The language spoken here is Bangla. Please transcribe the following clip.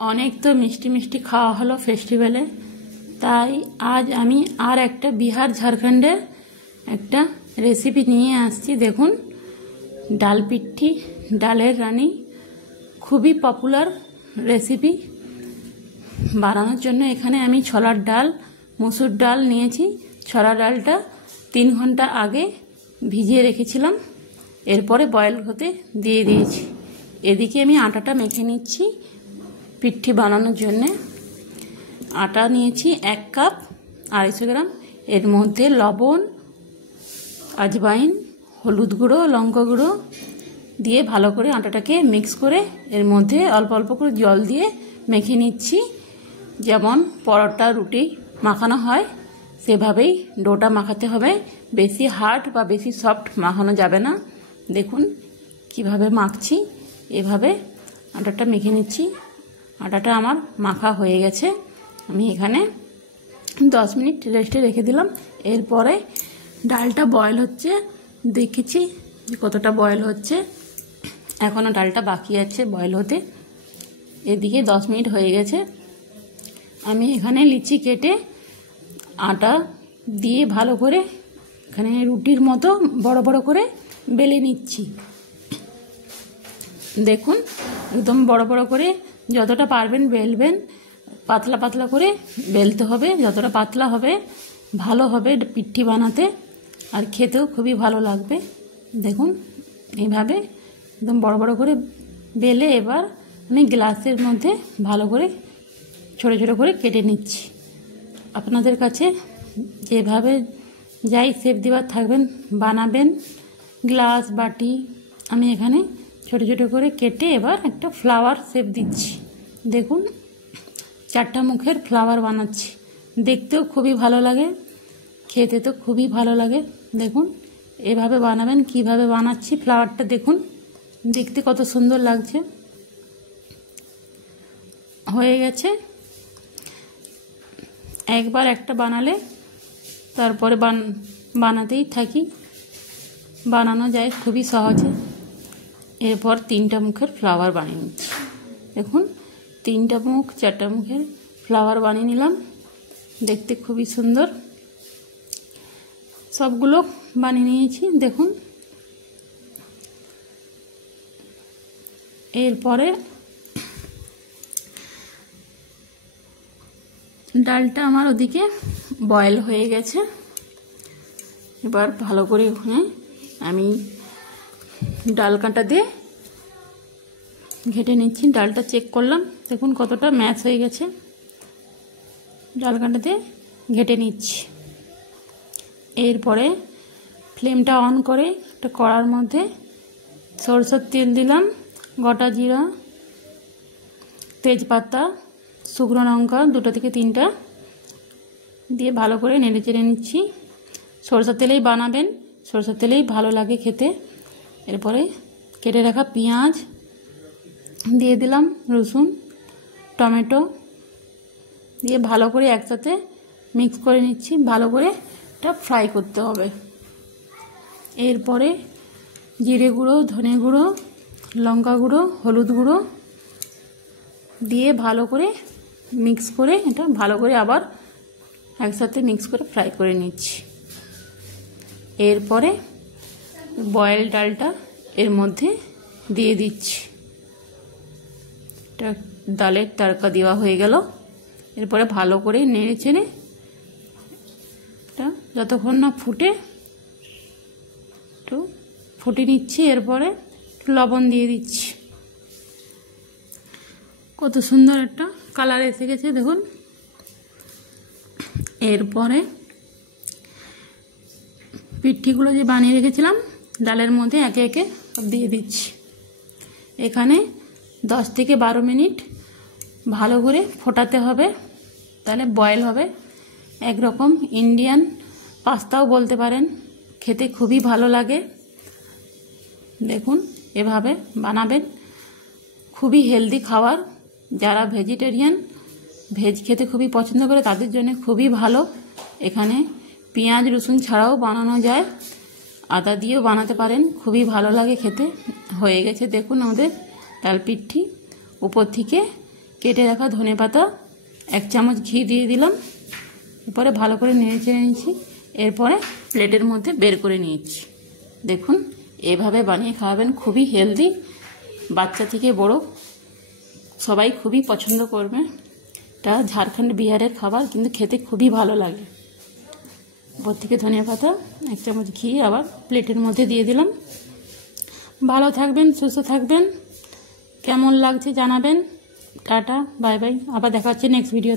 অনেক তো মিষ্টি মিষ্টি খাওয়া হলো ফেস্টিভ্যালে, তাই আজ আমি আর একটা বিহার ঝাড়খণ্ডের একটা রেসিপি নিয়ে আসছি। দেখুন, ডাল পিঠি, ডালের রানী, খুবই পপুলার রেসিপি। বানানোর জন্য এখানে আমি ছোলার ডাল, মসুর ডাল নিয়েছি। ছোলা ডালটা 3 ঘন্টা আগে ভিজিয়ে রেখেছিলাম, এরপরে বয়েল হতে দিয়ে দিয়েছি। এদিকে আমি আটাটা মেখে নিচ্ছি পিঠি বানানোর জন্যে। আটা নিয়েছি 1 কাপ 250 গ্রাম। এর মধ্যে লবণ, আজওয়াইন, হলুদ গুঁড়ো, লঙ্কা গুঁড়ো দিয়ে ভালো করে আটাটাকে মিক্স করে এর মধ্যে অল্প অল্প করে জল দিয়ে মেখে নিচ্ছি। যেমন পরোটা, রুটি মাখানো হয় সেভাবেই ডোটা মাখাতে হবে। বেশি হার্ড বা বেশি সফট মাখানো যাবে না। দেখুন কিভাবে মাখছি, এভাবে আটাটা মেখে নিচ্ছি। আটাটা আমার মাখা হয়ে গেছে। আমি এখানে 10 মিনিট রেস্টে রেখে দিলাম। এরপরে ডালটা বয়েল হচ্ছে, দেখেছি যে কতটা বয়েল হচ্ছে। এখনও ডালটা বাকি আছে বয়েল হতে। এদিকে 10 মিনিট হয়ে গেছে। আমি এখানে লিচি কেটে আটা দিয়ে ভালো করে এখানে রুটির মতো বড় বড় করে বেলে নিচ্ছি। দেখুন, একদম বড় বড় করে যতটা পারবেন বেলবেন। পাতলা পাতলা করে বেলতে হবে। যতটা পাতলা হবে ভালো হবে পিঠি বানাতে, আর খেতেও খুবই ভালো লাগবে। দেখুন এইভাবে একদম বড় বড় করে বেলে এবার আমি গ্লাসের মধ্যে ভালো করে ছোটো ছোটো করে কেটে নিচ্ছি। আপনাদের কাছে যেভাবে যাই শেপ দেওয়ার থাকবেন বানাবেন, গ্লাস, বাটি। আমি এখানে ছোটো ছোটো করে কেটে এবার একটা ফ্লাওয়ার শেপ দিচ্ছি। দেখুন 4টা মুখের ফ্লাওয়ার বানাচ্ছি। দেখতেও খুবই ভালো লাগে, খেতে তো খুবই ভালো লাগে। দেখুন এভাবে বানাবেন। কিভাবে বানাচ্ছি ফ্লাওয়ারটা দেখুন, দেখতে কত সুন্দর লাগছে। হয়ে গেছে। একবার একটা বানালে তারপরে বানাতেই থাকি, বানানো যায় খুবই সহজে। এরপর 3টা মুখের ফ্লাওয়ার বানিয়ে নিচ্ছি। দেখুন 3টা মুখ 4টা মুখের ফ্লাওয়ার বানিয়ে নিলাম। দেখতে খুবই সুন্দর। সবগুলো বানিয়ে নিয়েছি। দেখুন এরপরে ডালটা আমার ওদিকে বয়েল হয়ে গেছে। এবার ভালো করে ওখানে আমি ডাল কাঁটা দিয়ে ঘেটে নিচ্ছি। ডালটা চেক করলাম, দেখুন কতটা ম্যাশ হয়ে গেছে। ডাল কাঁটা দিয়ে ঘেটে নিচ্ছি। এরপরে ফ্লেমটা অন করে একটা কড়ার মধ্যে সরষের তেল দিলাম, গোটা জিরা, তেজপাতা, শুকনো লঙ্কা 2টা থেকে 3টা দিয়ে ভালো করে নেড়ে চেড়ে নিচ্ছি। সরষের তেলেই বানাবেন, সরষের তেলেই ভালো লাগে খেতে। এরপরে কেটে রাখা পেঁয়াজ দিয়ে দিলাম, রসুন, টমেটো দিয়ে ভালো করে একসাথে মিক্স করে নিচ্ছি। ভালো করে এটা ফ্রাই করতে হবে। এরপরে জিরে গুঁড়ো, ধনে গুঁড়ো, লঙ্কা গুঁড়ো, হলুদ গুঁড়ো দিয়ে ভালো করে মিক্স করে এটা ভালো করে আবার একসাথে মিক্স করে ফ্রাই করে নিচ্ছি। এরপরে বয়েল ডালটা এর মধ্যে দিয়ে দিচ্ছি। এটা ডালের তড়কা দেওয়া হয়ে গেল। এরপরে ভালো করে নেড়ে চেড়ে এটা যতক্ষণ না ফুটে একটু ফুটে নিচ্ছি। এরপরে লবণ দিয়ে দিচ্ছি। কত সুন্দর একটা কালার এসে গেছে দেখুন। এরপরে পিঠিগুলো যে বানিয়ে রেখেছিলাম ডালের মধ্যে একে একে দিয়ে দিচ্ছি। এখানে 10 থেকে 12 মিনিট ভালো করে ফোটাতে হবে, তাহলে বয়েল হবে। একরকম ইন্ডিয়ান পাস্তাও বলতে পারেন, খেতে খুবই ভালো লাগে। দেখুন এভাবে বানাবেন। খুবই হেলদি খাবার। যারা ভেজিটেরিয়ান, ভেজ খেতে খুবই পছন্দ করে তাদের জন্য খুবই ভালো। এখানে পেঁয়াজ রসুন ছাড়াও বানানো যায়, আদা দিয়েও বানাতে পারেন, খুবই ভালো লাগে খেতে। হয়ে গেছে দেখুন আমাদের ডাল পিঠি। উপর থেকে কেটে রাখা ধনেপাতা, 1 চামচ ঘি দিয়ে দিলাম। এরপরে ভালো করে নেড়ে চেড়ে নিয়েছি। এরপরে প্লেটের মধ্যে বের করে নিয়েছি। দেখুন, এভাবে বানিয়ে খাওয়াবেন, খুবই হেলদি, বাচ্চা থেকে বড় সবাই খুবই পছন্দ করবে। এটা ঝাড়খণ্ড বিহারের খাবার, কিন্তু খেতে খুবই ভালো লাগে। উপর থেকে ধনিয়া পাতা, 1 চামচ ঘি আবার প্লেটের মধ্যে দিয়ে দিলাম। ভালো থাকবেন, সুস্থ থাকবেন, কেমন লাগছে জানাবেন। টাটা, বাই বাই, আবার দেখা হচ্ছে নেক্সট ভিডিও।